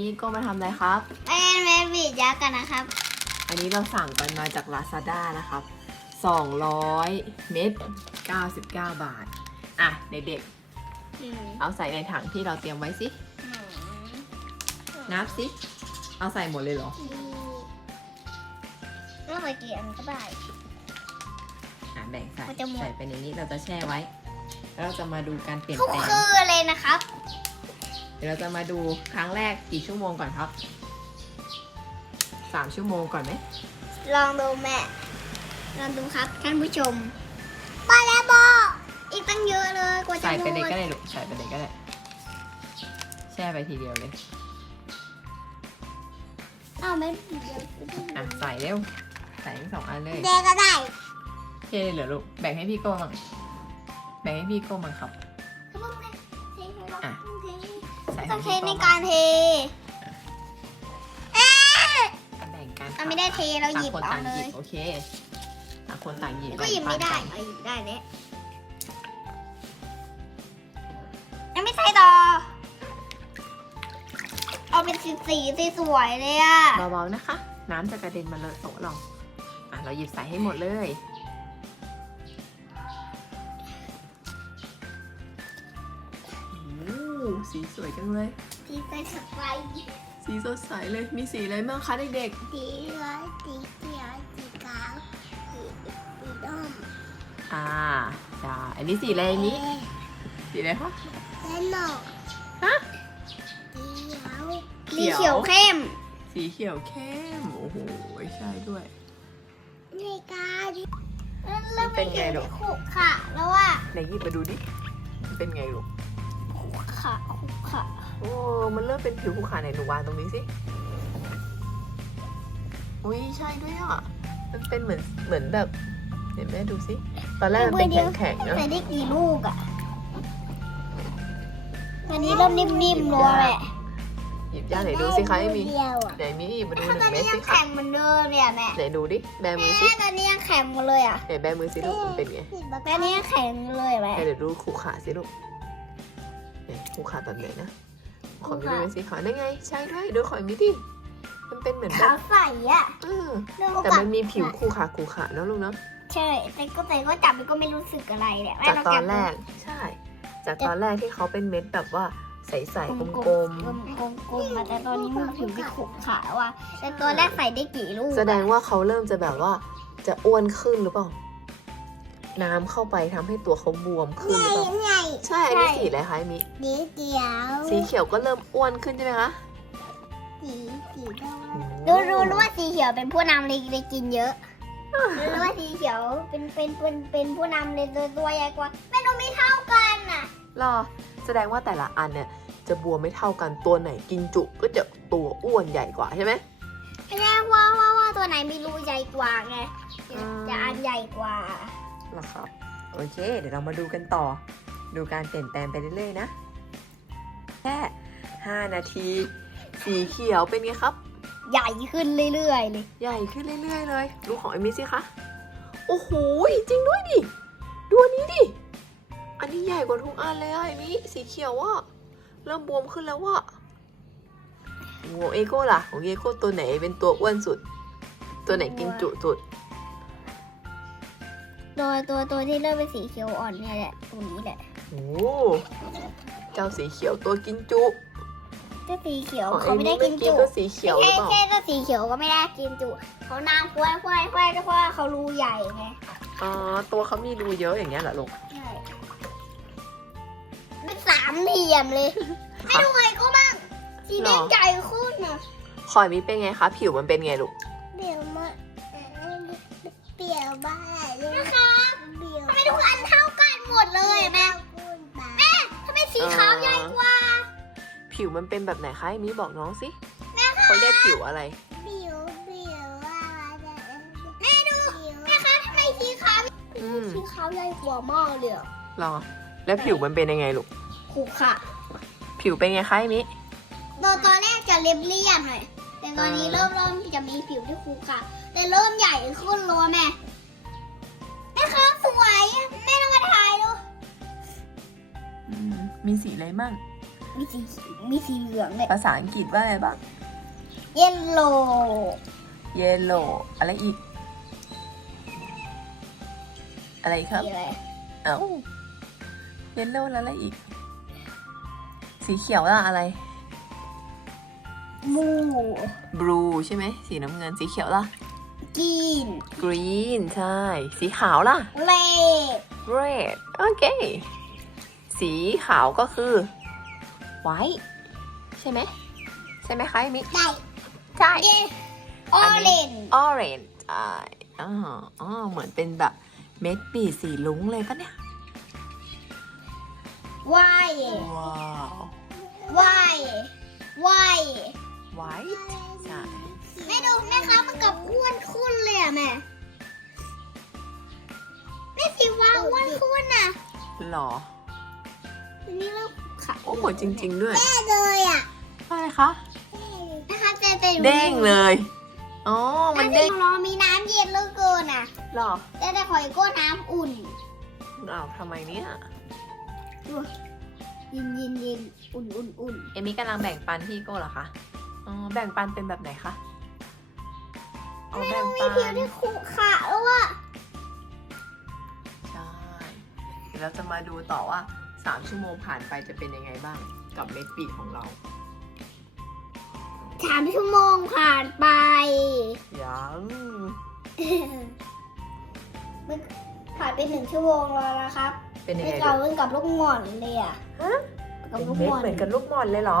นี้ก็มาทำอะไรครับ เป็นเมบิดยักษ์กันนะครับ อันนี้เราสั่งกันมาจาก Lazada นะครับ 200 เม็ด 99 บาท อะ เด็กๆ เอาใส่ในถังที่เราเตรียมไว้สิ นับสิ เอาใส่หมดเลยเหรอก็ใส่กี่อันก็ได้ อะ แบ่งใส่มันจะหมดใส่ไปในนี้เราจะแช่ไว้ แล้วเราจะมาดูการเปลี่ยนทุกแปลงคือเลยนะครับเดี๋ยวเราจะมาดูครั้งแรกกี่ชั่วโมงก่อนครับ3ชั่วโมงก่อนไหมลองดูแม่ ลองดูครับท่านผู้ชมปลาแล้วบอกอีกตั้งเยอะเลยกว่าจะใส่หมไปเลยดก็ได้ลูกใส่ไปเลยก็ได้แช่ไปทีเดียวเลยอ้าวไม่เดียวอะใส่เร็วใส่ทั้งสองอันเลยเดก็ได้เทเลยเหรอลูกแบ่งให้พี่โก้มั่งแบ่งให้พี่โก้มั่งครับอะใส่ให้ ต้องเทพี่ในโก้กามั่รงเทเอ๊ะแบ่งกันเราไม่ได้เทเราหยิบต่างคนเอาต่างเลหยิยบโอเคต่างคนต่างหยิบก็หยิบไม่ได้แบ่งปันกันเอาหยิบได้เลยยังไม่ใส่ต่อ เอาเป็นสีสีสวยๆเลยอะเบาๆนะคะ น้ำจะกระเด็นมาเลอะโต๊ะเราอะเราหยิบใส่ให้หมดเลย สีสวยจังเลย สีใส่สไปสีสดใสเลย มีสีอะไรบ้างคะเด็กสีเหลืองสีเขียวสีขาวสีสีดำๆอ่าใช่อันนี้สีอะไรอันนี้ สีอะไรคะเล่นหนกฮะ สีเขียวเข้มสีเขียวเข้ม โอ้โห ใช่ด้วย ในการมัเป็นไงลูกขุค่ะแล้วว่าไหนหยิบมาดูดิมันเป็นไงลูก ขุค่ะขุค่ะโอ้ มันเริ่มเป็นผิวภูเขาไหนหนูวางตรงนี้สิ อุ้ยใช่ด้วยอะ มันเป็นเหมือนเหมือนแบบเดี๋ยวแม่ดูสิ ตอนแรกมันเป็นแข็งๆเนอะใส่ได้กี่ลูกอะอันนี้เริ่มนิ่มๆแล้วแหละหยิบย่าไหนดูสิคะไอ้มีเดียวอะไหนมีหยิบมาดูหตนึ่อนงเม็นี้ดยัสิงคะแข็งเหมือนเดิมเนี่ยแม่ไหนดูดิ แบมือสิแม่ตอนนี้ยังแข็งหมดเลยอะไหนแบมือสิลูกมันเป็นไงตอนนี้ยังแข็งเลยแม่ไหนเดี๋ยวดูขู่ขาสิลูก ไหนขู่ขาแบบไหนนะขอมีดูหน่อยสิขาได้ไง ใช่ด้วยดูขอมีดิมันเป็นเหมือนแบขาบใสอะเออแต่มันมีผิวขู่ขาขู่ขาเนอะลูกเนาะใช่แต่ก็แต่ก็จับมันก็ไม่รู้สึกอะไรเนี่ยแม่จากลงตอจันบแรกใช่ จากตอนแรกที่เขาเป็นเม็ดแบบว่าใสๆกลมกลมๆกลมๆมาแต่ตอนนี้มันผิวที่ขุขาว่ะแต่ตัวแรกใส่ได้กี่ลูกๆแสดงว่าเขาเริ่มจะแบบว่าจะอ้วนขึ้นหรือเปล่า น้ำเข้าไปทำให้ตัวเขาบวมขึ้นหรือเปล่าใหญ่ใช่อันนี้สีอะไรคะไอ้มิสีเขียว สีเขียวก็เริ่มอ้วนขึ้นใช่ไหมคะสีสีดอืมำรู้รู้รู้ว่าสีเขียวเป็นผู้นำเลยเลยกินเยอะรู้รู้ว่าสีเขียวเป็นเป็นเป็นเป็นผู้นำเลยตัวตัวใหญ่กว่าแม่ดูไม่เท่ากันน่ะรอแสดงว่าแต่ละอันเนี่ยจะบวมไม่เท่ากันตัวไหนกินจุก็จะตัวอ้วนใหญ่กว่าใช่ไหมไม่ใช่ว่าว่าว่าตัวไหนมีรูใหญ่กว่าไงอืมจะอันใหญ่กว่า เหรอครับ โอเค เดี๋ยวเรามาดูกันต่อ ดูการเปลี่ยนแปลงไปเรื่อยๆนะ แค่ 5 นาที สีเขียวเป็นไงครับ ใหญ่ขึ้นเรื่อยๆเลย ใหญ่ขึ้นเรื่อยๆเลย ดูของเอมิสิคะ โอ้โห จริงด้วยดิ ดูอันนี้ดิ อันนี้ใหญ่กว่าทุกอันเลยอะเอมิสีเขียวอะเริ่มบวมขึ้นแล้วอะของเอโก้ล่ะ ของเอโก้ตัวไหนเป็นตัวอ้วนสุด ตัวไหนกินจุสุด ตัวตัวตัวที่เริ่มเป็นสีเขียวอ่อนเนี่ยแหละตัวนี้แหละโอ้เจ้าสีเขียวตัวกินจุก็สีเขียวของเขาไม่ได้กินเอจุก็สีเขียวหรือแค่เปล่าแค่ตัวสีเขียวก็ไม่ได้กินจุเขานางควายควายควายก็เพราะว่าเขารูใหญ่ไงอ๋อตัวเขามีรูเยอะอย่างเงี้ยเหรอลูกใช่เป็นสามเหลี่ยมเลยไม่ดูไงก็บ้างสีแดงใหญ่ขึ้นอะคอยมีเป็นไงคะ ผิวมันเป็นไงลูกเปี่ยวมาก เปี่ยวบ้าเลยนะคะทำไมทุกอันเท่ากันหมดเลยอะแม่แม่ทำไมสีขาวใหญ่กว่า ผิวมันเป็นแบบไหนคะไอ้มีบอกน้องสิเขาเรียกผิวอะไรผิวผิวแม่ดูแม่คะทำไมสีขาวอืมสีขาวใหญ่กว่ามากเลยอะรอ แล้วผิวมันเป็นยังไงลูกขูค่ะผิวเป็นไงคะไอ้มิ ตอนตอนแรกจะเรียบเรียบๆหน่อย แต่ตอนนี้อ่าเริ่มเริ่มที่จะมีผิวที่ขูค่ะ แต่เริ่มใหญ่ขึ้นแล้วอะแม่แม่คะสวยอะแม่ต้องมาถ่ายดูอืมมีสีอะไรมั่งมีสีมีสีเหลืองเลยภาษาอังกฤษว่าอะไรบ้างเยลโล่ yellow อะไรอีก อะไรอีกครับสีอะไรเอ้า yellow แล้วอะไรอีก สีเขียวล่ะอะไร บู blue ใช่ไหมสีน้ำเงินสีเขียวล่ะกีน green ใช่ สีขาวล่ะเล red โอเค สีขาวก็คือ white ใช่ไหมใช่ไหมคะเอมิได้ใช่เยออเรน orange ใช่อ๋ออ๋อเหมือนเป็นแบบเม็ดปีสีลุ้งเลยปะเนี่ยวายว้าววายวาย white ใช่แม่ดูแม่คะมันกับอ้วนขึ้นเลยอะแม่แม่สีว่าอ้วนขึ้นอะหรออันนี้เราขาโอ้เหมือนจริง ๆ ด้วยแม่เลยอะอะไรคะนะคะแต่แต่เด้งเลยอ๋อมันเด้งรอมีน้ำเย็นเหลือเกินอะหรอแต่แต่ขอยก็น้ำอุ่นอ้าวทำไมเนี่ยเย็นเย็นเย็นอุ่นอุ่นอุ่นเอมิกำลังแบ่งปันพี่โก้เหรอคะ อ๋อแบ่งปันเป็นแบบไหนคะอ๋อแบ่งมีปัเพียงนที่ขุขาแล้วอะใช่ เดี๋ยวเราจะมาดูต่อว่า 3 ชั่วโมงผ่านไปจะเป็นยังไงบ้าง กับเม็ดปีกของเรา สามชั่วโมงผ่านไป ยังผ่านไปหนึ่งชั่วโมงแล้วนะครับเป็นยังไม่ไงเก่าลูกเล่นกับลูกหม่อนเลยอะฮะ กับเป็นลูกเม็หดม่อนเหมือนกับลูกหม่อนเลยเหรอ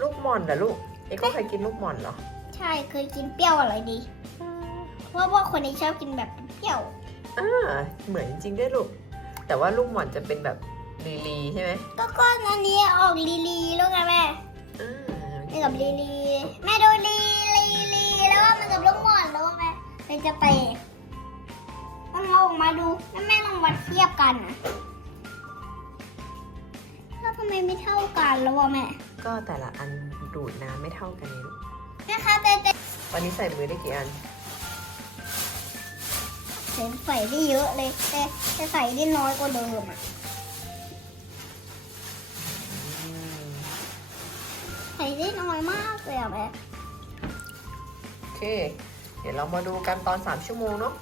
ลูกหม่อนเหรอลูก เอ็กก็เคยกินลูกหม่อนเหรอ ใช่เคยกินเปรี้ยวอะไรดี เพราะว่าคนนี้ชอบกินแบบเปรี้ยวอ่าเหมือนจริงๆด้วยลูก แต่ว่าลูกหม่อนจะเป็นแบบลีลีใช่ไหมก็ก้อนอันนี้ออกลีลีแล้วไงแม่อ่านี่กับลีลีแม่ดูลีลีลีแล้วว่ามันกับลูกหม่อนแล้วว่าแม่เป็นจะเตะต้องเอาออกมาดูแล้วแม่ลองวัดเทียบกันนะแล้วทำไมไม่เท่ากันแล้ววะแม่ ก็แต่ละอันดูดน้ำไม่เท่ากันนี่ลูกแม่คะแต่แต่วันนี้ใส่มือได้กี่อัน เห็นใส่ได้เยอะเลยแต่แต่ใส่ได้น้อยกว่าเดิมอะอืมใส่ได้น้อยมากเลยอะแม่โอเค เดี๋ยวเรามาดูกันตอน 3 ชั่วโมงเนาะ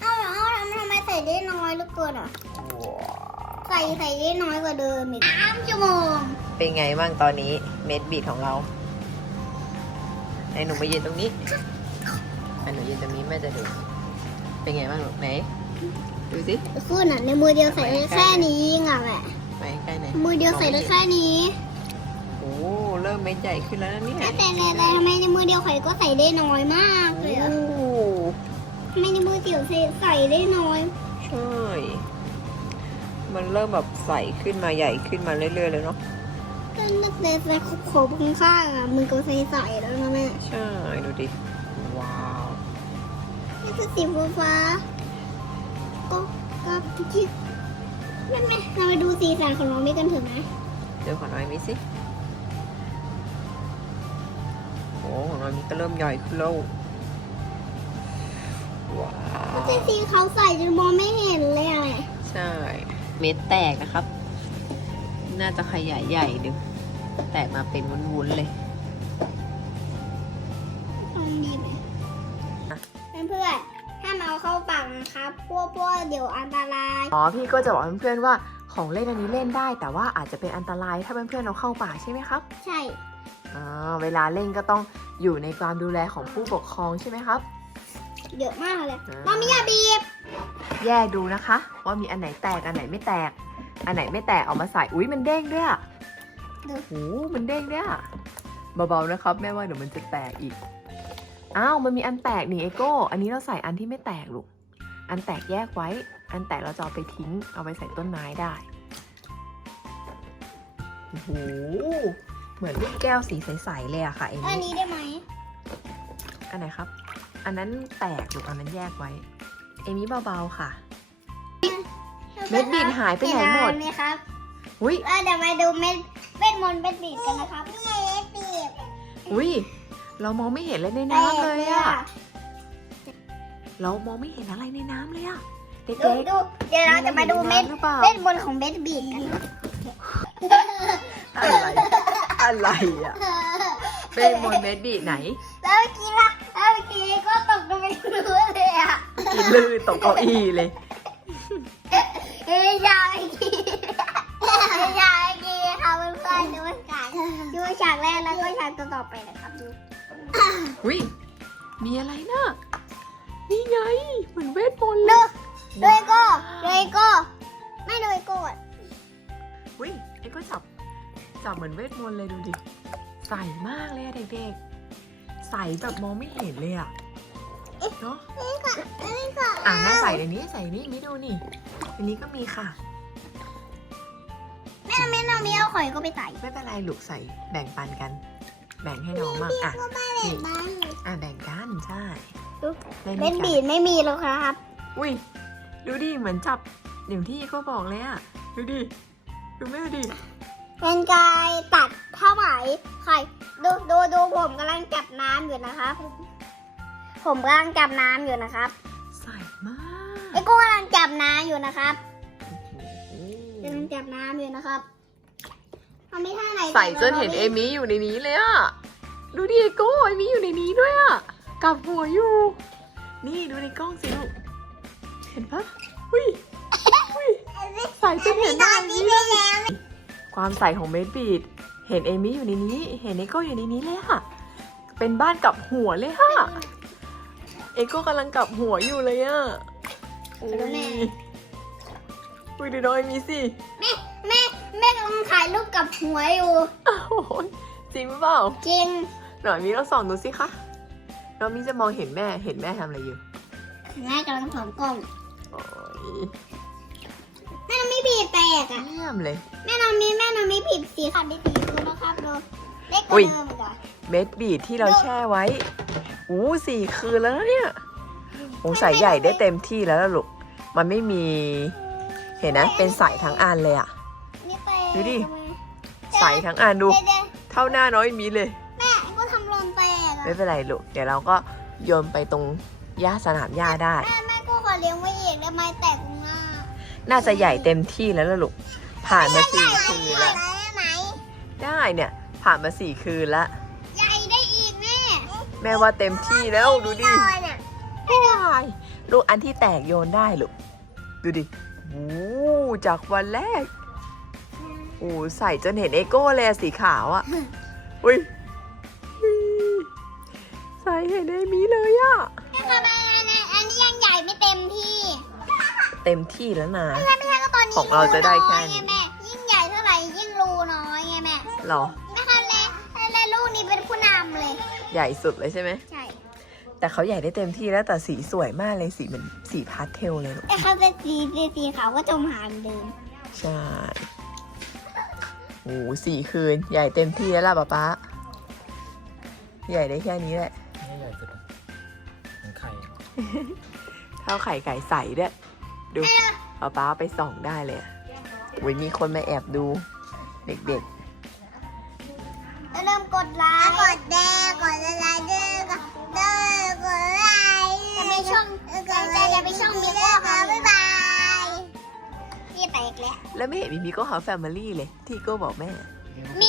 เอ้าเอ้าทำทำไมใส่ได้น้อยเหลือเกินอะว้าวใส่ใส่ได้น้อยกว่าเดิมอีกสามชั่วโมง เป็นไงบ้างตอนนี้เม็ดบีดของเราให้หนูมายืนตรงนี้ให้หนูยืนตรงนี้แม่จะดู เป็นไงบ้างลูกไหน ดูสิขึ้นอะในมือเดียวใส่ได้แค่นี้เองอะแม่ไปใกล้ไหนอยมือเดียวใส่ได้แค่นี้โอ้เริ่มเม็ดใหญ่ขึ้นแล้วนะเนี่ยแต่แต่แต่ทำไมในมือเดียวใส่ก็ใส่ได้น้อยมากเลยอะโอ้ทำไมในมือเดียวใส่ใส่ได้น้อยใช่มันเริ่มแบบใสขึ้นมาใหญ่ขึ้นมาเรื่อยๆเลยเนาะ ก็นึกแต่ใส่ขบข้างๆอะมือก็ใส่ใส่แล้วนะแม่ใช่ดูดิ ว้าวนี่คือสีฟ้าก็กับที่แม่แม่เราไปดูสีสันของน้องมิกกันเถอะไหมเดี๋ยวขอน้อยมิสิโอ้ของน้อยมิก็เริ่มใหญ่ขึ้นแล้วว้ามันวเป็นสีเขาใส่จนมองไม่เห็นเลยอะใช่ เม็ดแตกนะครับ น่าจะขยายใหญ่ดึแตกมาเป็นวุ้นๆเลยทำดีไหมเพื่อนๆถ้าเอาเข้าปากนะครับพวกพวกเดี๋ยวอันตราย อ๋อพี่ก็จะบอกเพื่อนๆว่าของเล่นอันนี้เล่นได้ แต่ว่าอาจจะเป็นอันตรายถ้าเพื่อนๆเอาเข้าป่ากใช่ไหมครับ ใช่อ่าเวลาเล่นก็ต้องอยู่ในความดูแลของผู้ปกครองใช่ไหมครับ เยอะมากเลยอ่ามามีอย่าบีบ แยกดูนะคะ ว่ามีอันไหนแตกอันไหนไม่แตก อันไหนไม่แตกเอามาใส่อุ้ยมันเด้งด้วยอะโอ้โหมันเด้งด้วยอะเบาๆนะครับแม่ว่าเดี๋ยวมันจะแตกอีกอ้าวมันมีอันแตกนี่เอโก้อันนี้เราใส่อันที่ไม่แตกลูกอันแตกแยกไว้ อันแตกเราจะเอาไปทิ้ง เอาไปใส่ต้นไม้ได้โอ้โหเหมือนลูกแก้วสีใสๆเลยอะค่ะเออันมี่นี้ได้ไหมอันไหนครับ อันนั้นแตกลูกอันนั้นแยกไว้ เอมี่เบาๆค่ะ เม็ดบีดหายไปไหนหมดเนไหมครับอุ้ยอะเดี๋ยวมาดูเม็ดเม็ดมนต์เม็ดบีดกันนะครับเม็ดบีดอุ้ยเรามองไม่เห็นเลยในน้ำเลยอะเรามองไม่เห็นอะไรในน้ำเลยอะเด็ดูกดูเดี๋ยวๆเราจะมาดูเม็ดหรือเปล่าเม็ดมนต์ของเม็ดบีดกันอะไรอะไรอะเป็นมนต์เบสบีไหน แล้วเมื่อกี้ล่ะแล้วเมื่อกี้ก็ตกลง ไปรู้เลยอะกินลื่นตกเก้าอี้เลยเฮ้ยยายกีเฮ้ยยายกีค่ะเพื่อนๆดูฉากดูฉากแรกแล้วก็ฉากต่อๆไปนะครับดูอุ้ยมีอะไรนะนี่ไงเหมือนเวทมนต์เลดูยโดยโก้โดยโก้ไม่โดยโก้อะอุ้ยไอ้ก็จับจับเหมือนเวทมนต์เลยดูดิใสมากเลยอะเด็กๆใสแบบมองไม่เห็นเลยอะ เนาะนี่ค่ะนี่ค่ะอะแม่ใส่ในนี้ใส่นี่ไม่ดูนี่อันนี้ก็มีค่ะ แม่แม่น้องมีเอาข่อยก็ไปใส่ไม่เป็นไรลูกใส่แบ่งปันกัน แบ่งให้น้องมั่งอะนี่บ้าน อะแบ่งกันใช่ดูล่เล่นกับีดไม่มีแล้วครับอุ้ยดูดิเหมือนจับอย่างที่ก็บอกเลยอะดูดิดูแม่ดิเป็นกายตัดผ้าไหมไข่ดูดูดูผมกำลังจับน้ำอยู่นะครับ ผมกำลังจับน้ำอยู่นะครับใสมากไอ้กูกำลังจับน้ำอยู่นะครับโอ้โหกำลังจับน้ำอยู่นะครับทำไม่ท่าไหนใส่จนเห็นเอมี่อยู่ในนี้เลยอะดูดิไอโก้เอมี่อยู่ในนี้ด้วยอะกลับหัวอยู่ นี่ดูในกล้องสิลูกเห็นปะอุ้ยอุ้ยใส่จนเห็นหน้านี้เลยความใสของเบสบีดเห็นเอมี่อยู่ในนี้ เห็นเอโก้อยู่ในนี้เลยอะเป็นบ้านกลับหัวเลยค่ะ เอโก้กำลังกลับหัวอยู่เลยอะโอ้ยอุ้ยดูน้องเอมี่สิแม่แม่แม่กำลังถ่ายรูปกับหัวอยู่อ้าวโอ้ยจริงหรือเปล่าจริงหน่อยมีเราส่องดูสิคะน้องมีจะมองเห็นแม่เห็นแม่ทำอะไรอยู่แม่กำลังสองกล้องโอ้ยแม่น้องมีบีบแตกอะแย่มเลย แม่น้องมีแม่น้องมีบีบสีขาวดีสีคือนะครับดูเล็กกอุ้ว่ายเดิมอีกเหรอเม็ดบีดที่เราแช่ไว้ อู้สี่คืนแล้วนะเนี่ยโอ้ใส่ใหญ่ได้เต็มที่แล้วล่ะลูก มันไม่มี เห็นนะ เป็นใสทั้งอันเลยอะนี่แตกดูดิทำไมใสทั้งอันดูเดี๋ยวเดี๋ยวเท่าหน้าน้อยมีเลย แม่ก็ทำลนแตกอะไม่เป็นไรลูก เดี๋ยวเราก็โยนไปตรงหญ้าสนามหญ้าได้ แม่แม่ก็ขอเลี้ยงไว้อีกได้ไหมแตกตรงหน้า น่าจะใหญ่เต็มที่แล้วล่ะลูก ผ่านมาสี่คืนแล้วได้ไหมได้เนี่ย ผ่านมาสี่คืนแล้ว ใหญ่ได้อีกแม่ แม่ว่าเต็มที่แล้วดูดิได้เนี่ยว้ายลูกอันที่แตกโยนได้ลูกดูดิโอ้จากวันแรกโอ้ใส่จนเห็นเอโก้เลยอะสีขาวอะอุ้ยใส่เห็นเอมีเลยอะแม่คะแม่แม่อันนี้ยังใหญ่ไม่เต็มที่ เต็มที่แล้วนะแม่ไม่ใช่ก็ตอนนี้ของเราจะได้แค่นี้รูอยไงแม่ยิ่งใหญ่เท่าไหร่ยิ่งรูน้อยไงแม่หรอ ใหญ่สุดเลยใช่ไหม ใช่แต่เขาใหญ่ได้เต็มที่แล้วแต่สีสวยมากเลยสีเหมือนสีพาสเทลเลยลูกแต่เขาเป็นสีสีสีขาวก็จมหายเหมือนเดิมใช่โอ้สี่คืนใหญ่เต็มที่แล้วล่ะป๊าป๊าใหญ่ได้แค่นี้แหละนี่ใหญ่สุดอะเหมือนไข่ เท่าไข่ไก่ใสด้วยดูป๊าป๊าไปส่องได้เลยอะอุ้ยมีคนมาแอบดู เด็กแล้วเริ่มกดไลค์กดแดง แล้วไม่เห็นมีมีก็หาแฟมิลี่เลย ที่โก็บอกแม่ มี